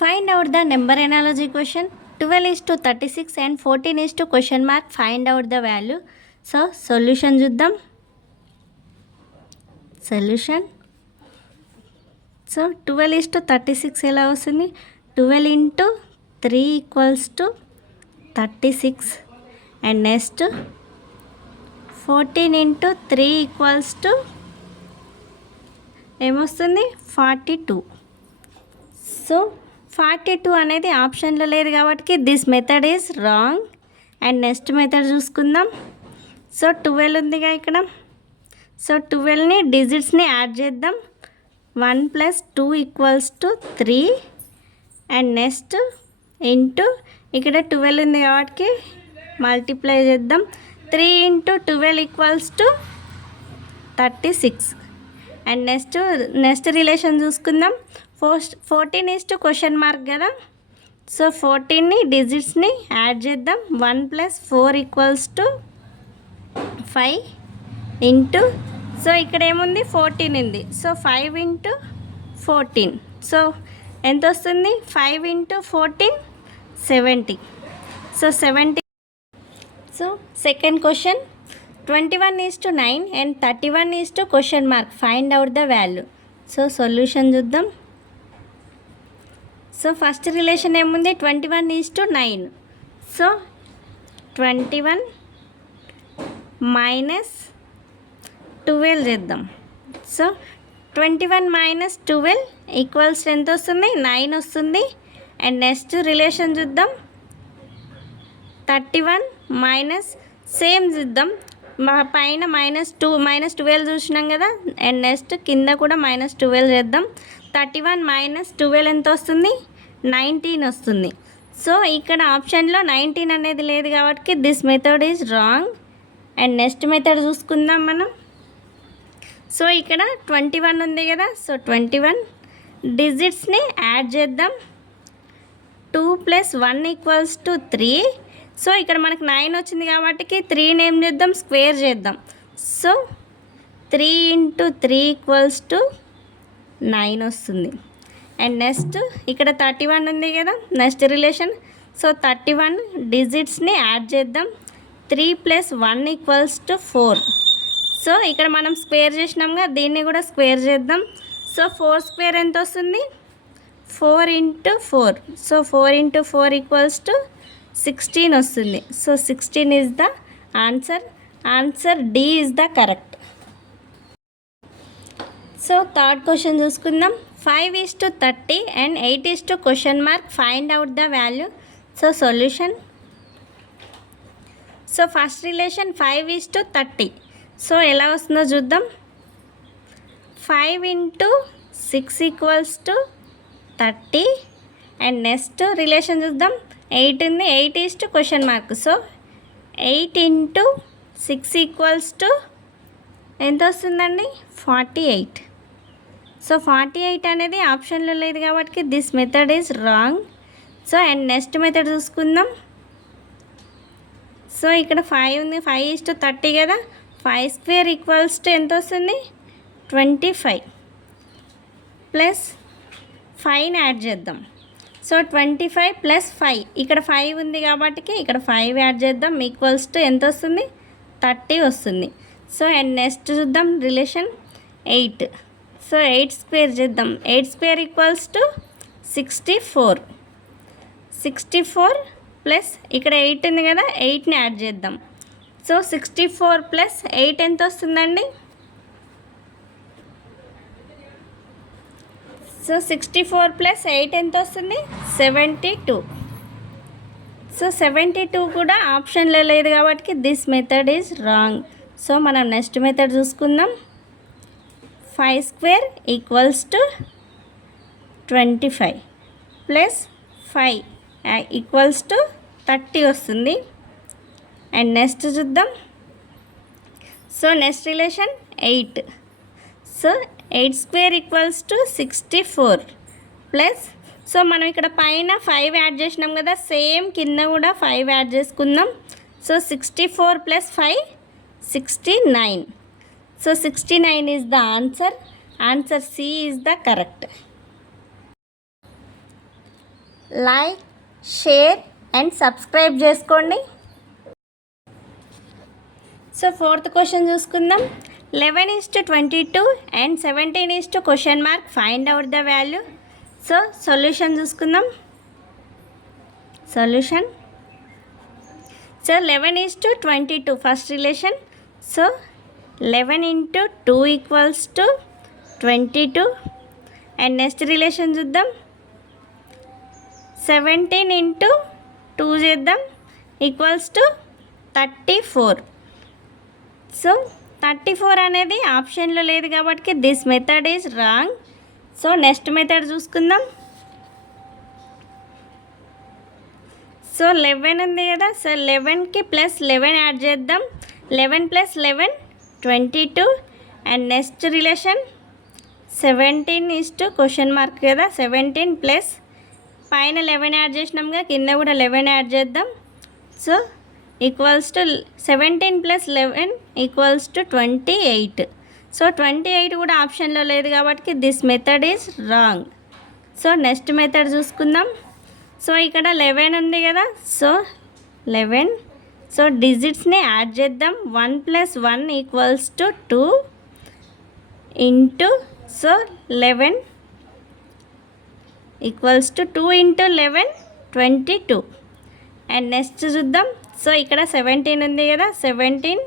Find out the number analogy question. 12 is to 36 and 14 is to question mark. Find out the value. So, solution చూద్దాం. Solution. So, 12 is to 36 ఎలా వస్తుంది? 12 into 3 equals to 36. And next 14 into 3 equals to ఏమొస్తుంది? 42. So 42 అనేది ఆప్షన్లో లేదు కాబట్టి this method is wrong. And next method చూసుకుందాం. So 12 ఉందిగా ఇక్కడ. సో 12ని డిజిట్స్ని యాడ్ చేద్దాం. 1 + 2 = 3. అండ్ నెక్స్ట్ ఇంటూ ఇక్కడ 12 ఉంది కాబట్టి మల్టిప్లై చేద్దాం. 3 × 12 = 36. అండ్ నెక్స్ట్ రిలేషన్ చూసుకుందాం. 14 is to question mark కదా. సో 14ని డిజిట్స్ని యాడ్ చేద్దాం. 1 + 4 = 5 ఇంటూ సో ఇక్కడ ఏముంది 14 ఉంది. సో 5 × 14. సో ఎంత వస్తుంది? 5 × 14 70. So 70. So second question 21 is to 9 and 31 is to question mark. Find out the value. So solution చూద్దాం. సో ఫస్ట్ రిలేషన్ ఏముంది? 21 is to 9. సో 21 - 12 చేద్దాం. సో 21 - 12 = ఎంత వస్తుంది? 9 వస్తుంది. అండ్ నెక్స్ట్ రిలేషన్ చూద్దాం. 31 సేమ్ చూద్దాం. మా పైన -12 చూసినాం కదా. అండ్ నెక్స్ట్ కింద కూడా -12 చేద్దాం. 31 - 12 ఎంత వస్తుంది? 19 వస్తుంది. సో ఇక్కడ ఆప్షన్లో 19 అనేది లేదు కాబట్టి this method is wrong. And next method చూసుకుందాం మనం. సో ఇక్కడ 21 ఉంది కదా. సో 21 డిజిట్స్ని యాడ్ చేద్దాం. 2 + 1 = 3. సో ఇక్కడ మనకు 9 వచ్చింది కాబట్టి 3ని ఏం చేద్దాం? స్క్వేర్ చేద్దాం. సో 3 × 3 = 9 వస్తుంది. అండ్ నెక్స్ట్ ఇక్కడ 31 ఉంది కదా. Next relation. సో 31 డిజిట్స్ని యాడ్ చేద్దాం. 3 + 1 = 4. సో ఇక్కడ మనం స్క్వేర్ చేసినాంగా, దీన్ని కూడా స్క్వేర్ చేద్దాం. సో 4² ఎంత వస్తుంది? 4 × 4. సో 4 × 4 = 16 వస్తుంది. So 16 is the answer. Answer D is the correct. So third question చూసుకుందాం. 5 is to 30 and 8 is to question mark. Find out the value. So solution. So first relation 5 is to 30. So ఎలా వస్తుందో చూద్దాం. 5 × 6 = 30. And next relation చూద్దాం. 8 ఉంది. 8 is to question mark. So 8 × 6 = ఎంత వస్తుందండి? 48. So 48 అనేది ఆప్షన్లో లేదు కాబట్టి this method is wrong. So and next method చూసుకుందాం. సో ఇక్కడ 5 ఉంది. 5 is to 30 కదా. 5² = ఎంత వస్తుంది? 25 ప్లస్ 5ని యాడ్ చేద్దాం. సో 25 + 5 ఇక్కడ 5 ఉంది కాబట్టి ఇక్కడ 5 యాడ్ చేద్దాం. = ఎంత వస్తుంది? 30 వస్తుంది. సో అండ్ నెక్స్ట్ చూద్దాం రిలేషన్ 8. సో 8² చేద్దాం. 8² = 64. 64 ప్లస్ ఇక్కడ 8 ఉంది కదా. 8ని యాడ్ చేద్దాం. సో 64 + 8 ఎంత వస్తుందండి? సో 64 + 8 ఎంత వస్తుంది? 72. సో 72 కూడా ఆప్షన్లో లేదు కాబట్టి this method is wrong. So మనం నెక్స్ట్ మెథడ్ చూసుకుందాం. 5² = 25 ప్లస్ 5 = 30 వస్తుంది. అండ్ నెక్స్ట్ చూద్దాం. So next relation 8. So 8² = 64 plus so మనం ఇక్కడ పైన 5 యాడ్ చేసినాం కదా. సేమ్ కింద కూడా 5 యాడ్ చేసుకుందాం. So 64 + 5 69. So 69 is the answer. Answer C is the correct. Like, share and subscribe చేసుకోండి. సో ఫోర్త్ క్వశ్చన్ చూసుకుందాం. 11:22 and 17 question mark, find out the value. So solution చూసుకుందాం. Solution. So 11:22 first relation. So 11 into 2 equals to 22. And next relation చూద్దాం. 17 into 2 చేద్దాం equals to 34. So 34 అనేది ఆప్షన్లో లేదు కాబట్టి this method is wrong. So next method చూసుకుందాం. So 11 ఉంది కదా, సో 11కి ప్లస్ 11 యాడ్ చేద్దాం. 11 + 11 22. And next relation 17 question mark కదా, 17 ప్లస్ పైన 11 యాడ్ చేసినాంగా, కింద కూడా 11 యాడ్ చేద్దాం. So equals to 17 + 11 = 28. సో 28 కూడా ఆప్షన్లో లేదు కాబట్టి this method is wrong. So next method చూసుకుందాం. సో ఇక్కడ 11 ఉంది కదా, సో 11. సో డిజిట్స్ని యాడ్ చేద్దాం. 1 + 1 = 2 ఇంటూ, సో 11 = 2 × 11 22. అండ్ నెక్స్ట్ చూద్దాం. సో ఇక్కడ 17 ఉంది కదా, 17.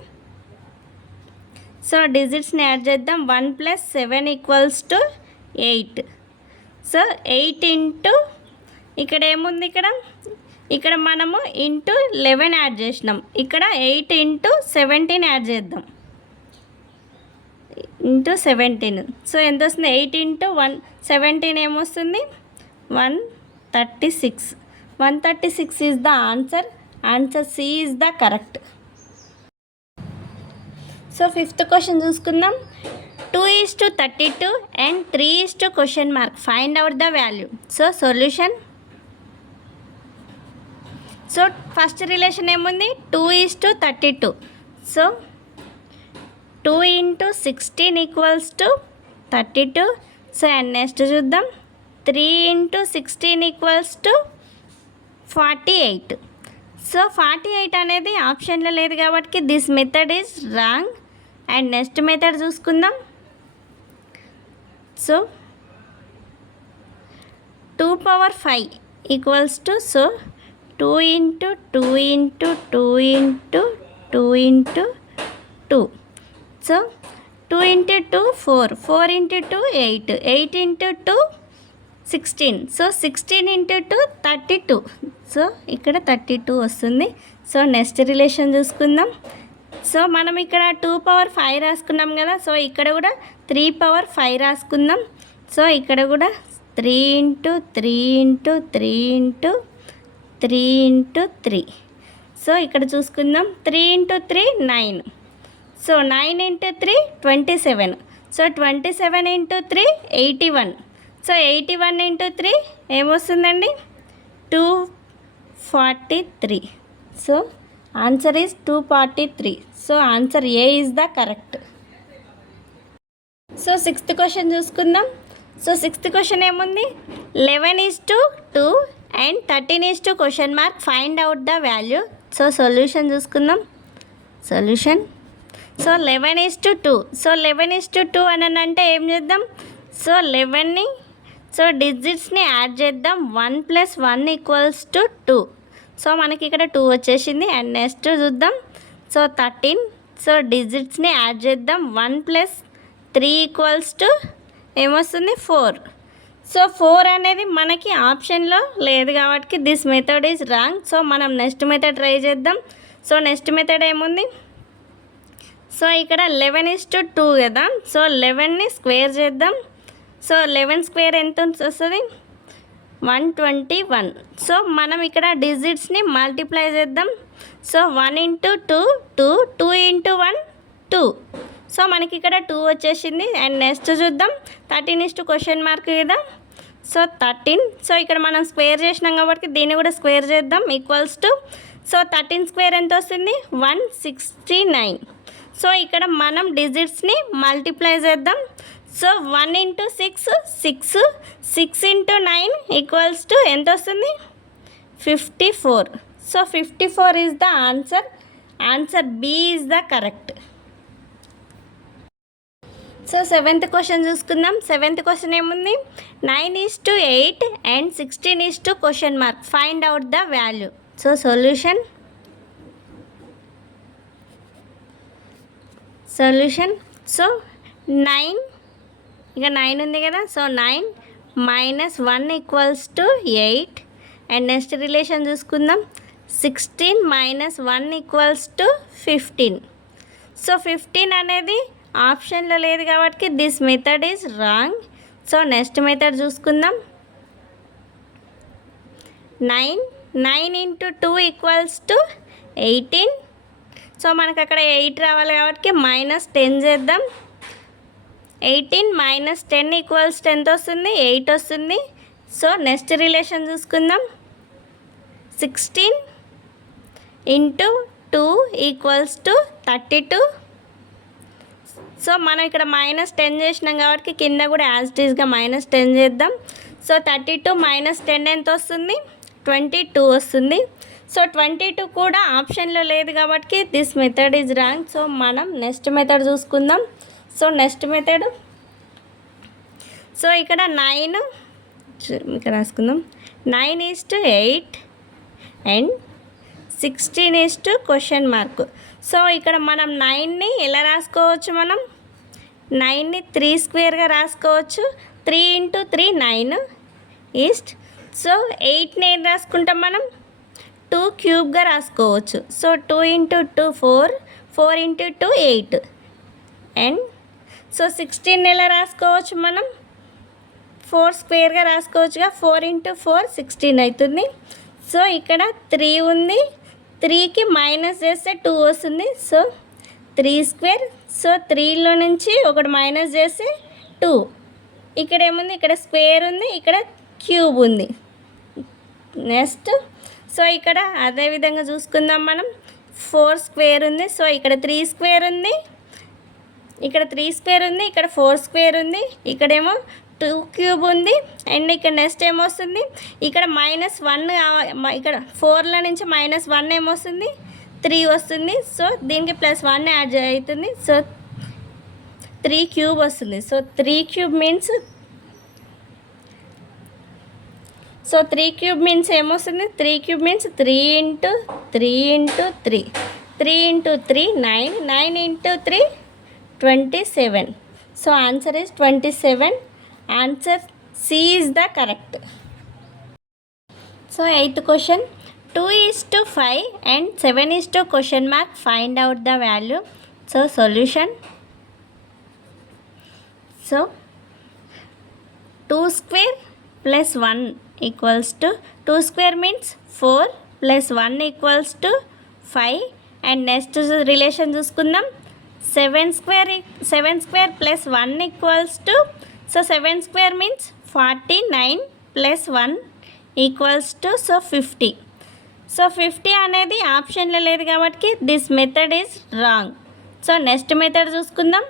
సో డిజిట్స్ని యాడ్ చేద్దాం. 1 + 7 = 8. సో 8 ఇంటూ, ఇక్కడ ఏముంది, ఇక్కడ మనము ఇంటూ 11 యాడ్ చేసినాం. ఇక్కడ 8 × 17 యాడ్ చేద్దాం, ఇంటూ 17. సో ఎంత వస్తుంది, 8 × 17 ఏమొస్తుంది, 136. 136 is the answer. Answer C is the correct. So fifth question చూసుకుందాం. 2:32 and 3 question mark, find out the value. So solution. So first relation ఏముంది, 2:32. సో 2 × 16 = 32. సో అండ్ నెక్స్ట్ చూద్దాం. 3 × 16 = 48. So 48 అనేది ఆప్షన్లో లేదు కాబట్టి this method is wrong. And next method చూసుకుందాం. So 2^5 = so 2 × 2 × 2 × 2 × 2. So 2 × 2 4, 4 × 2 8, 8 × 2 16. So 16 × 2 32. So ఇక్కడ 32 వస్తుంది. సో నెక్స్ట్ రిలేషన్ చూసుకుందాం. సో మనం ఇక్కడ 2^5 రాసుకున్నాం కదా, సో ఇక్కడ కూడా 3^5 రాసుకుందాం. సో ఇక్కడ కూడా 3 × 3 × 3 × 3 × 3. సో ఇక్కడ చూసుకుందాం. 3 × 3 9. So 9 × 3 27. So 27 × 3 81. So 81 × 3 ఏమొస్తుందండి, 243. So answer is 243. So answer A is the correct. So sixth question చూసుకుందాం. సో సిక్స్త్ క్వశ్చన్ ఏముంది, 11:2 and 13 question mark, find out the value. So solution చూసుకుందాం. సొల్యూషన్. సో 11:2. సో 11:2 అని అంటే ఏం చేద్దాం, so 11ని, so డిజిట్స్ని add చేద్దాం. 1 + 1 = 2. So మనకి ఇక్కడ 2 వచ్చేసింది. అండ్ నెక్స్ట్ చూద్దాం. సో 13. సో డిజిట్స్ని యాడ్ చేద్దాం. 1 + 3 = ఏమొస్తుంది, 4. సో 4 అనేది మనకి ఆప్షన్లో లేదు కాబట్టి this method is wrong. So మనం నెక్స్ట్ మెథడ్ ట్రై చేద్దాం. సో నెక్స్ట్ మెథడ్ ఏముంది, సో ఇక్కడ 11:2 కదా, సో 11ని స్క్వేర్ చేద్దాం. సో 11 స్క్వేర్ ఎంత వస్తుంది, 121. సో మనం ఇక్కడ డిజిట్స్ని మల్టిప్లై చేద్దాం. సో 1 × 2 2, 2 × 1 2. సో మనకి ఇక్కడ 2 వచ్చేసింది. అండ్ నెక్స్ట్ చూద్దాం. 13 క్వశ్చన్ మార్క్ కదా, సో 13. సో ఇక్కడ మనం స్క్వేర్ చేసినాం కాబట్టి దీన్ని కూడా స్క్వేర్ చేద్దాం. = సో 13 స్క్వేర్ ఎంత వస్తుంది, 169. సో ఇక్కడ మనం డిజిట్స్ని మల్టిప్లై చేద్దాం. So 1 into 6 6 6 into 9 equals to ఎంత వస్తుంది 54. So 54 is the answer. Answer B is the correct. So 7th question చూసుకుందాం. 7th క్వశ్చన్ ఏముంది 9:8 and 16 question mark, find out the value. So solution so 9 ఇక 9 ఉంది కదా, so 9 minus 1 equals to 8 and next relation చూసుకుందాం 16 minus 1 equals to 15. So 15 అనేది ఆప్షన్లో లేదు కాబట్టి this method is wrong. So next method చూసుకుందాం 9 ఇంటూ 2 ఈక్వల్స్ టు 18. సో మనకు అక్కడ 8 రావాలి కాబట్టి -10 చేద్దాం. 18 మైనస్ 10 ఈక్వల్స్ 10 వస్తుంది, 8 వస్తుంది. సో నెక్స్ట్ రిలేషన్ చూసుకుందాం 16 ఇంటూ 2 ఈక్వల్స్ టు 32. సో మనం ఇక్కడ -10 చేసినాం కాబట్టి కింద కూడా యాజ్ ఇట్ ఈస్గా -10 చేద్దాం. సో 32 మైనస్ 10 ఎంత వస్తుంది 22 వస్తుంది. సో 22 కూడా ఆప్షన్లో లేదు కాబట్టి this method is wrong. So మనం నెక్స్ట్ మెథడ్ చూసుకుందాం. సో నెక్స్ట్ మెథడ్ సో ఇక్కడ 9 ఇక్కడ రాసుకుందాం 9:8 అండ్ 16 క్వశ్చన్ మార్క్. సో ఇక్కడ మనం 9ని ఎలా రాసుకోవచ్చు, మనం 9ని 3 స్క్వేర్గా రాసుకోవచ్చు. 3 ఇంటూ 3 9 ఈస్ట్. సో 8ని ఏం రాసుకుంటాం మనం 2 క్యూబ్గా రాసుకోవచ్చు. So 2 into 2 4, 4 into 2 8 and so 16 ఎలా రాసుకోవచ్చు మనం 4 స్క్వేర్గా రాసుకోవచ్చుగా. 4 ఇంటూ 4 16 అవుతుంది. సో ఇక్కడ 3 ఉంది, 3కి మైనస్ చేస్తే 2 వస్తుంది. So 3 square. సో 3లో నుంచి ఒకటి మైనస్ చేస్తే 2. ఇక్కడ ఏముంది, ఇక్కడ స్క్వేర్ ఉంది, ఇక్కడ క్యూబ్ ఉంది. నెక్స్ట్ సో ఇక్కడ అదేవిధంగా చూసుకుందాం మనం 4 స్క్వేర్ ఉంది. సో ఇక్కడ 3 స్క్వేర్ ఉంది, ఇక్కడ 3 స్క్వేర్ ఉంది, ఇక్కడ 4 స్క్వేర్ ఉంది, ఇక్కడేమో 2 క్యూబ్ ఉంది. అండ్ ఇక్కడ నెక్స్ట్ ఏమొస్తుంది, ఇక్కడ -1 ఇక్కడ 4లో నుంచి -1 ఏమొస్తుంది 3 వస్తుంది. సో దీనికి +1 యాడ్ అవుతుంది. సో 3 క్యూబ్ వస్తుంది. So 3 cube means so 3 cube means ఏమొస్తుంది 3 cube means 3 into 3 into 3 3 into 3 9 9 into 3 27. So answer is 27. Answer C is the correct. So 8th question 2:5 and 7 question mark, find out the value. So solution so 2 square plus 1 equals to 2 square means 4 plus 1 equals to 5 and next relation చూసుకుందాం 7 square plus 1 equals to so 7 square means 49 plus 1 equals to so 50. So 50 అనేది ఆప్షన్లో లేదు కాబట్టి this method is wrong. So next method చూసుకుందాం.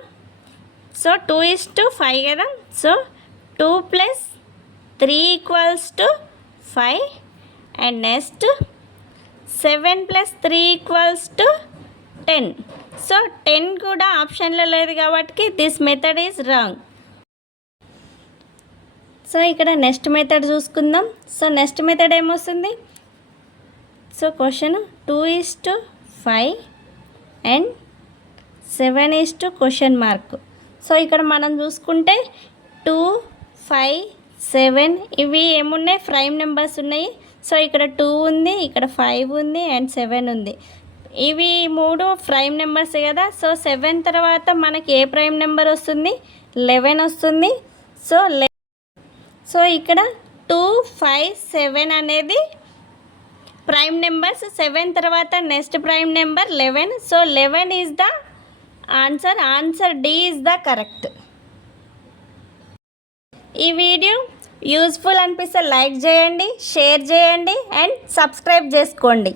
So 2:5 కదా. So 2 plus 3 equals to 5 and next 7 plus 3 equals to 10. So 10 కూడా ఆప్షన్లో లేదు కాబట్టి this method is wrong. So ఇక్కడ నెక్స్ట్ మెథడ్ చూసుకుందాం. సో నెక్స్ట్ మెథడ్ ఏమొస్తుంది, so question 2:5 and 7 question mark. So ఇక్కడ మనం చూసుకుంటే 2, 5, 7 ఇవి ఏమున్నాయి ప్రైమ్ నెంబర్స్ ఉన్నాయి. సో ఇక్కడ 2 ఉంది, ఇక్కడ 5 ఉంది అండ్ 7 ఉంది. ఇవి 3 ప్రైమ్ నెంబర్స్ కదా. సో 7 తర్వాత మనకి ఏ ప్రైమ్ నెంబర్ వస్తుంది 11 వస్తుంది. సో ఇక్కడ 2, 5, 7 అనేది ప్రైమ్ నెంబర్స్. 7 తర్వాత next prime number 11. So 11 is the answer. Answer D is the correct. ఈ వీడియో యూజ్ఫుల్ అనిపిస్తే లైక్ చేయండి, షేర్ చేయండి అండ్ సబ్స్క్రైబ్ చేసుకోండి.